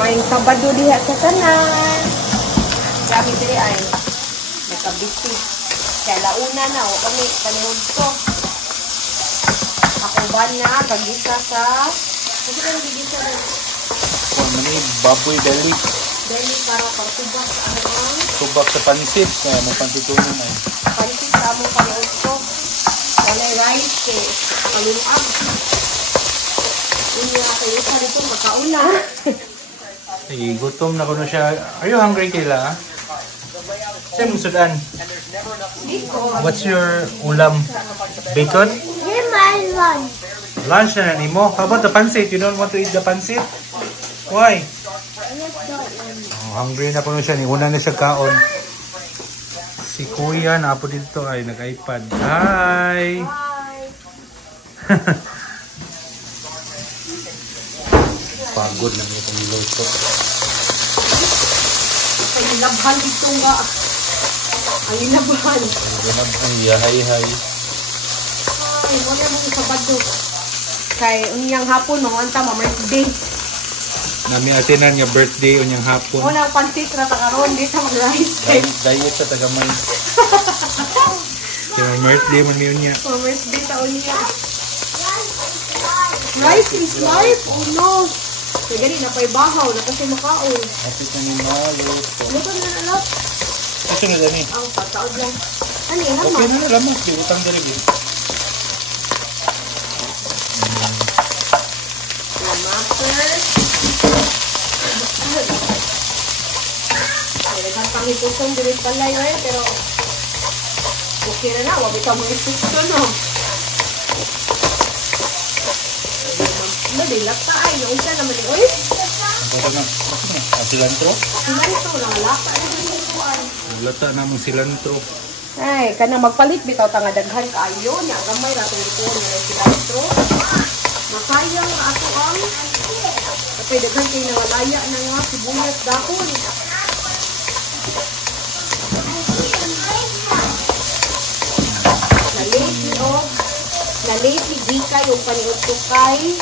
May Sabado diha sa tanan. Kami diri ay nakabisi. Kaya launa na o kami kanihod to. Ako ba na kagisa sa kasi ka nagigisa na mani baboy belly. Belly para tubak sa ano tubak sa pansit. Kaya mo pansitunon ay. Pansit sa among kanihod to. Walay rice eh. Kalunuag. Unya kayo sa dito makauna. Ay, gutom na ko na siya. Are you hungry, Kayla? Saan mo sudan? What's your ulam? Bacon? Here's my lunch. Lunch na ni mo. How about the pancit? You don't want to eat the pancit? Why? Oh, hungry na ko na siya. Una na siya kaon. Si Kuya na po dito ay nag-iPad. Hi! Pagod na niya itong luto. Ay, labhan dito nga. Ay, labhan. Ang yahay-hay. Ay, wala mong Sabado. Kay, unyang hapon, mawanta, ma-birthday. Nami atinan niya birthday unyang hapon. Unang pansit na takaroon, dito mag-rice. Diet sa tagamay. Kaya birthday man niyo niya. Ma-birthday taon niya. Rice is life. Oh no. Kaya gani, napay bahaw, na kasi makaon. Kapit na ni Malo. Luto na na lang. Kasi na dani. Ang pataod lang. Ano yan, Okay na na lamang. Di utang dali. Mapper. Ay, nagkakangipusong dirit pala yun, pero okay na na, wag ito mga ipusto, no? Madilat pa ay, yung isa naman yung oil. Cilantro? Cilantro, nangalapa na yung lutuan. Lata namang cilantro. Ay, kanang magpalit bitaw tanga daghan kaayo nya gamay ra tong lutuan ng cilantro. Masayang ra ato ang kapay daghan kay nawalaya na nga sibuyas dahon. Nalit ni Gika yung paniod ko kay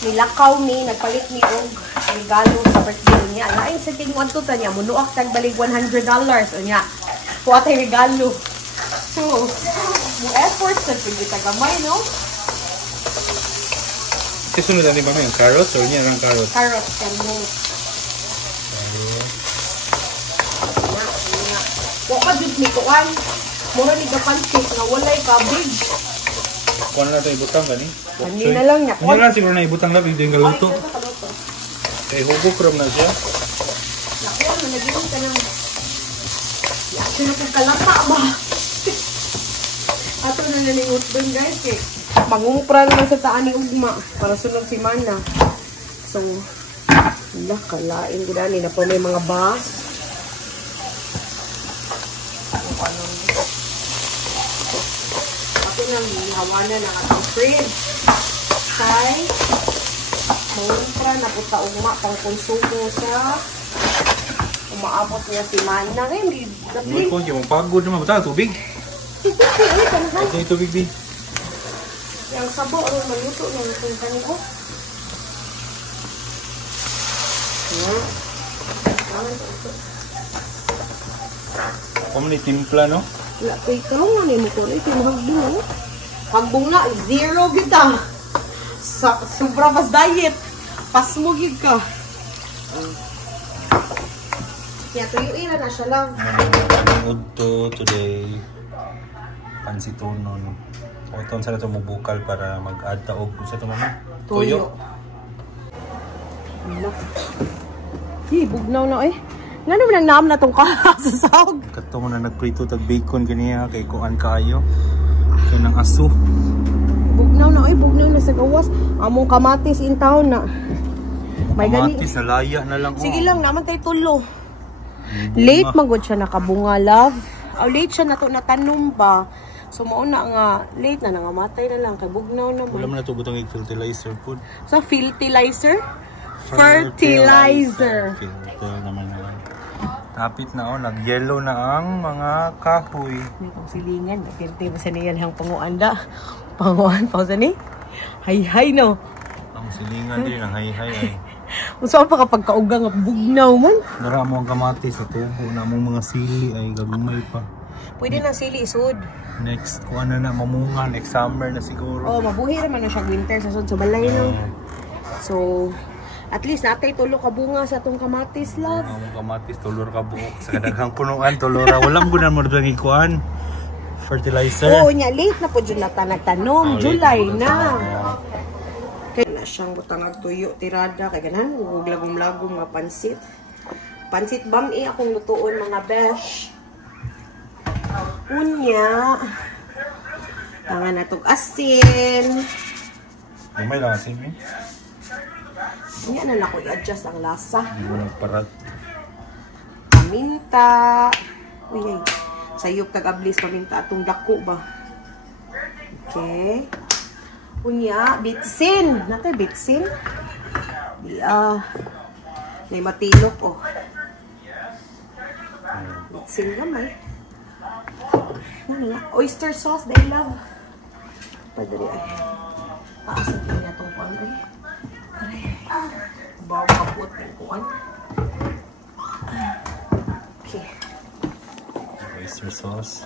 nilakaw ni, nagpalit ni og regalo sa birthday niya. Lain sa tingin mo ito niya, munuak tagbalig $100 o niya. Kuha tayo regalo. So, yung efforts na pwede tagamay, no? Kasunod na ba yung carrots o niya ng carrots? Carrots, yan mo. Waka dito ni Kuan. Mura ni Gapansit na walay cabbage. Kuha na natin ibutang ka ni? Ano na lang niya. Ano na siguro na ibutang lang, hindi yung galuto. Kaya hugok ram na siya. Naku, managilong ka ng... Yakin na kong kalapa ba? Ato na nalingot doon guys eh. Mangungupra naman sa taan ni Ugma para sunod si Mana. So, wala, kalain ko na po may mga bus. Ako nang hawanan ng atong fridge. Kay, mangungupra na po sa Ugma pang konsumo sa umaabot niya si Mana. Ngayon, Ano ko, yung pagod naman. Bata, tubig. Ito yung tubig din. Yang sabo, ano maluto na yung kaniko. Ako man timpla, no? Wala ko ikaw nga ni mo ko. Ito yung hagbong, ano? Hagbong na, zero kita. Sobra pas diet. Pas mo gid ka. Kaya tuyuin na siya lang. Udto today. Pansitonon. Ito sa ito mo bukal para mag-add taog sa ito mama. Tuyo. Bugnaw na eh. Nga naman ang naam na itong kasasawag. Kato mo na nagprito tag bacon kaniya kay kuan kaayo. Kay nang aso. Bugnaw na eh. Bugnaw na sa gawas. Among kamatis in town na. May kamatis na laya na lang. Sige lang, naman tayo tulo. Late magod siya nakabunga, love. Late siya na ito natanom pa. So mauna nga, late na nangamatay na lang. Kay bugnaw naman. Wala mo na ito butang fertilizer food. So, fertilizer? Fertilizer. Filter naman naman. Tapit na nag-yellow na ang mga kahoy. May kong silingan. Pinti mo sa niyan ang panguanda. Panguan pa sa ni? Hay-hay no. Ang silingan din, ang hay-hay ay. Saan pa kapag kaugang at bugnaw man? Dara mo ang kamatis. Ito, una mong mga sili ay gagumay pa. Pwede na sili isud. Next, kung ano na, mamunga. Next summer na siguro. Oh, mabuhi naman na siya winter sa sud sa balay no. So, at least natay tulo ka bunga sa atong kamatis, love. Ang kamatis, tulor ka buok. Sa kadaghang punuan, tulora. Walang gunan mo doon ikuan. Fertilizer. Oo, nya late na po dyan na tanagtanom. July na. Kaya na siyang butang ang tuyo, tirada. Kaya ganan, huwag lagom-lagom nga pansit. Pansit bami akong lutuon mga besh. Unya. Tangan na itong asin. May lang asin eh. Unya na ako i-adjust ang lasa. Hindi mo nagparat. Paminta. Uy, ay. Sayop tag-ablis paminta atong dako ba? Okay. Unya, bitsin. Natay bitsin. May matilok oh. Bitsin gamay. Ano nga? Oyster sauce, they love. Padali ay. Paasatin niya itong kuwan ay. Aray. Bawa kapot ng kuwan. Okay. Oyster sauce.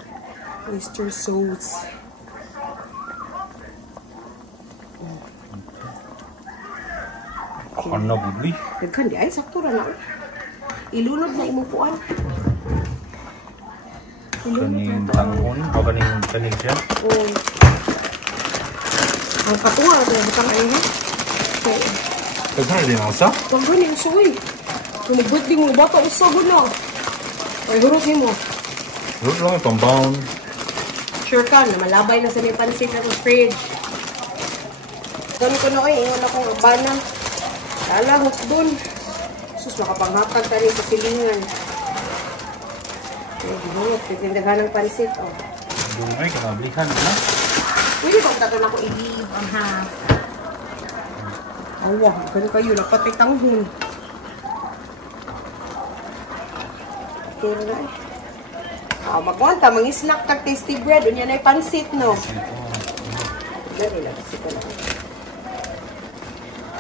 Oyster sauce. Ako na bubli. Nagkan di ay sakto ra na. Ilunod na imupuan. Kaning tanghon. O kaning siya. Oh. Ang katuwa ito butang ay ha. Okay. Kagana din ako sa? Pag ganing soy. Kumubot di mo bata usa na. Ay hurot ni mo. Root lang itong bound. Sure ka na malabay na sa niyang pansit na sa fridge. Doon ko na ay ingon akong abana. Lala, hot doon. Sus, makapanghatag tayo sa silingan. Ay, ginunot. Titindagan ng pansit, oh. Doon ay, kanablihan na. Pwede bang taton ako i-leave ang half? Awa, ganun kayo. Napatay tanghon. Okay na eh. Magwanta, mag-snack kag tasty bread. Unya na pansit, no? Dali lang, kasi ko lang.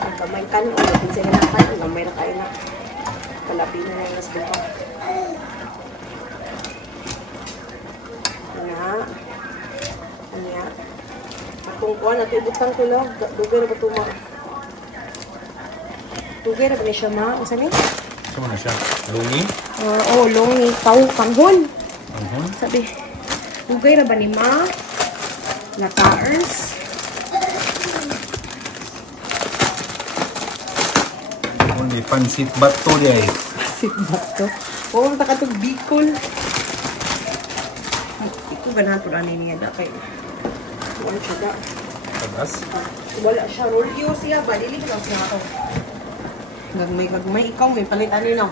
Ang kamay ka no, ano, pinsay na naman, ang kamay na kayo na. Kalabi na na yung nasbo ka. Anya. Atong kuha na, ibutang ko lang. Dugay na ba ito ma? Dugay na ba niya siya ma? Ang sabi? Saan na siya? Lungi? Oo, longi. Pau, kanghon. Tanghon? Sabi, dugay na ba ni ma? Nataers? May pansit bato di ay. Pansit bato? Oo, takatog Bicol. Ito ganahan po na niya da kay. Wala siya da. Tagas? Wala siya. Rolyo siya ba? Dili ka lang siya ako. Gagmay. Ikaw may palitan nyo.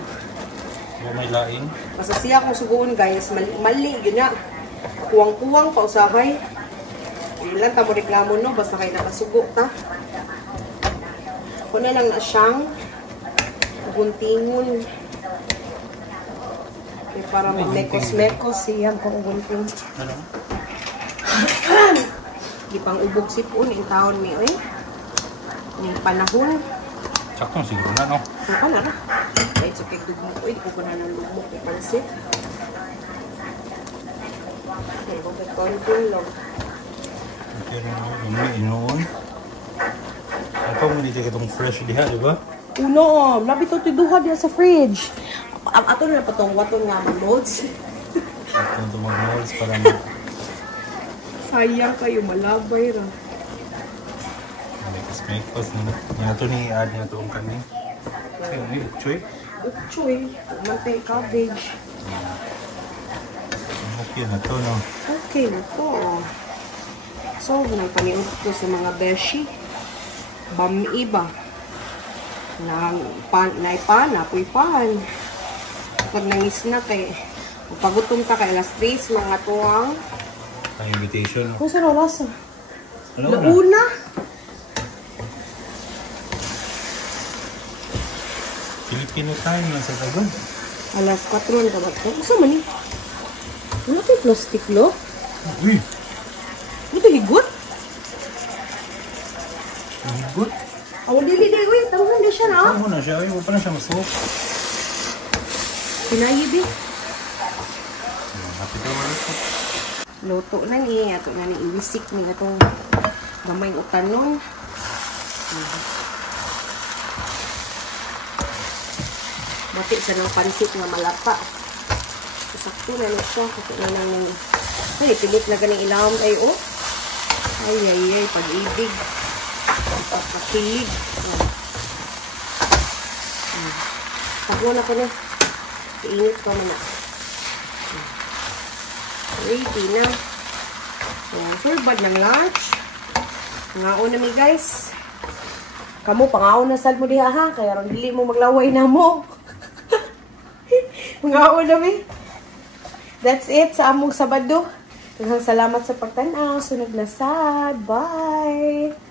May laing? Basta siya kung suguon guys. Mali. Yun nga. Kuwang-kuwang pausahay. Ilan ta mo reklamo no. Basta kayo nakasugo ta. Ako na lang na siyang guntingon. Okay, para mag-mekos-mekos siya kung gunting. Ano? Di pang ubog sipon yung taon mi, oy. Yung panahon. Saktong siguro na, no? Ako na na. Kahit sa kagdugmok, oy. Di ko na ng lugmok yung pansit. Okay, kung konting lang. Okay, may inoon. Ito mo dito itong fresh diha, di ba? Uno, labi ito tiduha diya sa fridge. Ato na patong waton nga molds. Ito itong mga molds para na. Sayang kayo, malabay ra. Mekos na. Yan ito ni add na itong kanin. Okay, choy. Uchoy, mantay cabbage. Okay na to, no? Okay na to. So, nagpaniod ko sa mga beshi. Bami ba? Naipan, apoy pan. Pag nangis na kay, pagutom ka kay alas 3, mga tuwang. Ang invitation, no? Kung saan oras? Ano na? Launa? Filipino time lang sa tagon. Alas 4 na ka ba ito? Masa man eh? Ano ito yung plastic lo? Uy! Ano ito higot? Ang good. Aw, dili. Uy, tawag na siya. siya, no? Ano na siya? Ayaw pa na siya masuk. Pinayibi. Happy daw malusok. Luto na ni. Ato na ni iwisik ni itong gamay utanon. Mati siya ng pansit nga malapa. Sakto na siya. Kasi na nang ay, pilit na ganing ilawang kayo, oh. Ay, pag-ibig. Pagkakilig. Takbo na ko na. Iinit ko na. Ready na. For bad ng lunch. Pangaon na mi, guys. Kamu, pangaon na sad mo diha, ha? Kaya ron dili mo maglaway na mo. Pangaon na mi. That's it sa among Sabado. Salamat sa pagtanaw. Sunod na sad. Bye!